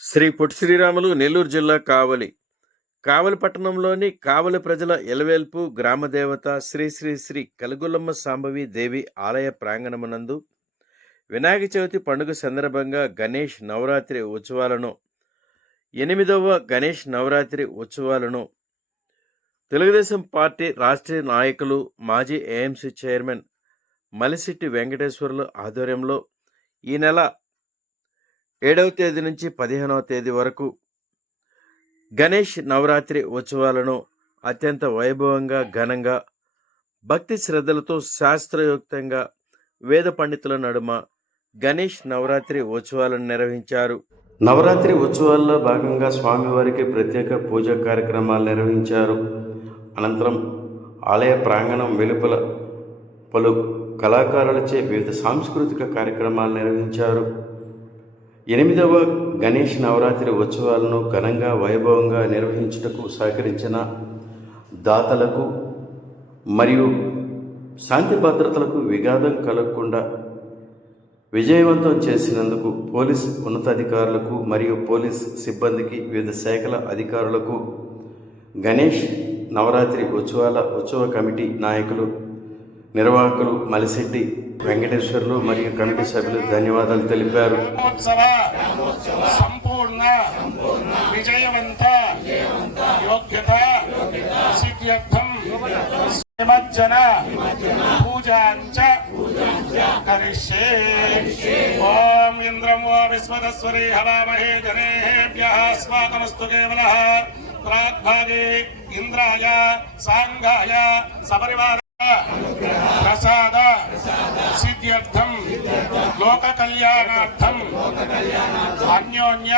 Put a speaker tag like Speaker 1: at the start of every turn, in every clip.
Speaker 1: శ్రీ పొట్టి శ్రీరాములు నెల్లూరు జిల్లా కావలి. కావలి పట్టణంలోని కావలి ప్రజల ఎలవేల్పు గ్రామదేవత శ్రీ శ్రీ శ్రీ కలుగులమ్మ సాంబవి దేవి ఆలయ ప్రాంగణమునందు వినాయక చవితి పండుగ సందర్భంగా గణేష్ నవరాత్రి ఉత్సవాలను ఎనిమిదవ గణేష్ నవరాత్రి ఉత్సవాలను తెలుగుదేశం పార్టీ రాష్ట్రీయ నాయకులు మాజీ ఏఎంసీ చైర్మన్ మలిశెట్టి వెంకటేశ్వర్లు ఆధ్వర్యంలో ఈ నెల ఏడవ తేదీ నుంచి పదిహేనవ తేదీ వరకు గణేష్ నవరాత్రి ఉత్సవాలను అత్యంత వైభవంగా ఘనంగా భక్తి శ్రద్ధలతో శాస్త్రయుక్తంగా వేద పండితుల నడుమ గణేష్ నవరాత్రి ఉత్సవాలను నిర్వహించారు. నవరాత్రి ఉత్సవాల్లో భాగంగా స్వామివారికి ప్రత్యేక పూజా కార్యక్రమాలు నిర్వహించారు. అనంతరం ఆలయ ప్రాంగణం వెలుపల పలు కళాకారులచే వివిధ సాంస్కృతిక కార్యక్రమాలు నిర్వహించారు. ఎనిమిదవ గణేష్ నవరాత్రి ఉత్సవాలను ఘనంగా వైభవంగా నిర్వహించుటకు సహకరించిన దాతలకు మరియు శాంతి భద్రతలకు విఘాతం కలగకుండా విజయవంతం చేసినందుకు పోలీస్ ఉన్నతాధికారులకు మరియు పోలీస్ సిబ్బందికి వివిధ శాఖల అధికారులకు గణేష్ నవరాత్రి ఉత్సవాల ఉత్సవ కమిటీ నాయకులు నిర్వాహకులు మలిశెట్టి వెంకటేశ్వర్లు మరియు కమిటీ సభ్యులు ధన్యవాదాలు తెలిపారు.
Speaker 2: సంపూర్ణ విజయవంత యోగ్యత సిద్ధ్యర్థం నిమజ్జన పూజాంచ కరిష్యే. ఓం ఇంద్రం ఓ విశ్వదస్వరీ హవామహే జనేభ్య. స్వాగమస్తు కేవల. ప్రాగ్భాగే ఇంద్రాయ సాంగాయ సపరివార ప్రసాద సిద్ధ్యర్థం లోక కళ్యాణార్థం అన్యోన్య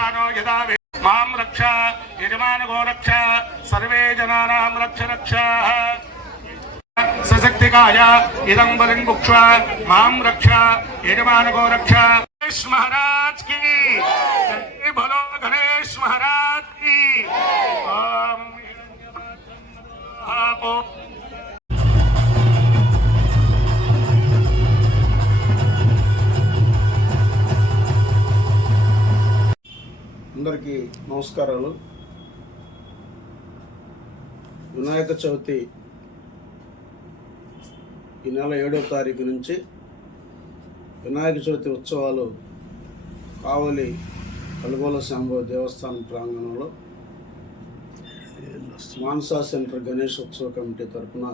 Speaker 2: रक्षानो यदा माम रक्षा यजमान गो रक्षा, सर्वे जनानाम रक्ष रक्षा। सशक्ति काया इदं बलं भुक्ष माम रक्षा यजमान गो रक्षा। गणेश महाराज की जय। भलो गणेश महाराज की। ओम
Speaker 3: అందరికీ నమస్కారాలు. వినాయక చవితి ఈ నెల ఏడో తారీఖు నుంచి వినాయక చవితి ఉత్సవాలు కావలి కలుగోల శాంబవ దేవస్థానం ప్రాంగణంలో మాన్సా సెంటర్ గణేష్ ఉత్సవ కమిటీ తరఫున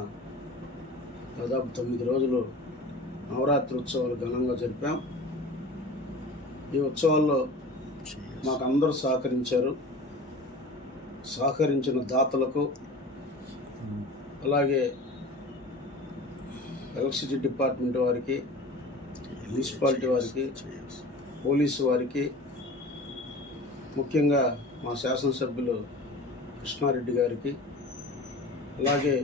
Speaker 3: దాదాపు తొమ్మిది రోజులు నవరాత్రి ఉత్సవాలు ఘనంగా జరిపాం. ఈ ఉత్సవాల్లో మాకు అందరూ సహకరించారు. సహకరించిన దాతలకు అలాగే ఎలక్ట్రిసిటీ డిపార్ట్మెంట్ వారికి మున్సిపాలిటీ వారికి పోలీసు వారికి ముఖ్యంగా మా శాసనసభ్యులు కృష్ణారెడ్డి గారికి అలాగే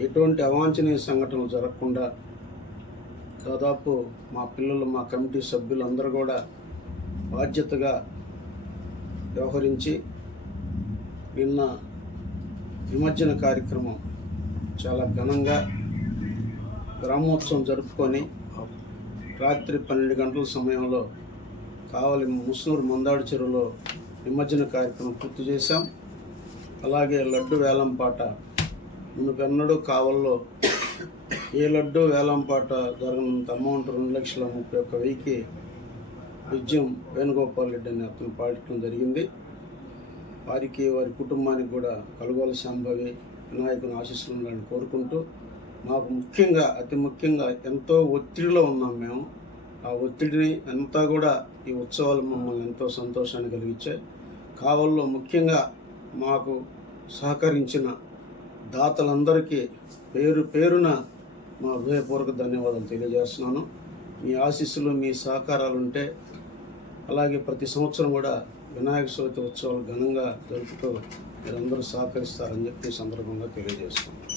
Speaker 3: ఎటువంటి అవాంఛనీయ సంఘటనలు జరగకుండా దాదాపు మా పిల్లలు మా కమిటీ సభ్యులు అందరూ కూడా బాధ్యతగా వ్యవహరించి నిన్న నిమజ్జన కార్యక్రమం చాలా ఘనంగా గ్రామోత్సవం జరుపుకొని రాత్రి పన్నెండు గంటల సమయంలో కావలి ముసూరు మందాడు చెరువులో నిమజ్జన కార్యక్రమం పూర్తి చేశాం. అలాగే లడ్డు వేలంపాట మునుపెన్నడూ కావల్లో ఏ లడ్డు వేలంపాట జరగనంత అమౌంట్ రెండు లక్షల ముప్పై ఒక్క వెయ్యికి విజయం వేణుగోపాల్ రెడ్డి అని అతను పాడటం జరిగింది. వారికి వారి కుటుంబానికి కూడా కలగోల సంభవి వినాయకుని ఆశీస్సులు ఉండాలని కోరుకుంటూ మాకు ముఖ్యంగా అతి ముఖ్యంగా ఎంతో ఒత్తిడిలో ఉన్నాం మేము. ఆ ఒత్తిడిని అంతా కూడా ఈ ఉత్సవాలు మమ్మల్ని ఎంతో సంతోషాన్ని కలిగించాయి. కావల్లో ముఖ్యంగా మాకు సహకరించిన దాతలందరికీ పేరు పేరున మా హృదయపూర్వక ధన్యవాదాలు తెలియజేస్తున్నాను. మీ ఆశీస్సులు మీ సహకారాలు ఉంటే అలాగే ప్రతి సంవత్సరం కూడా వినాయక చవితి ఉత్సవాలు ఘనంగా జరుపుతూ మీరందరూ సహకరిస్తారని చెప్పి సందర్భంగా తెలియజేస్తున్నాను.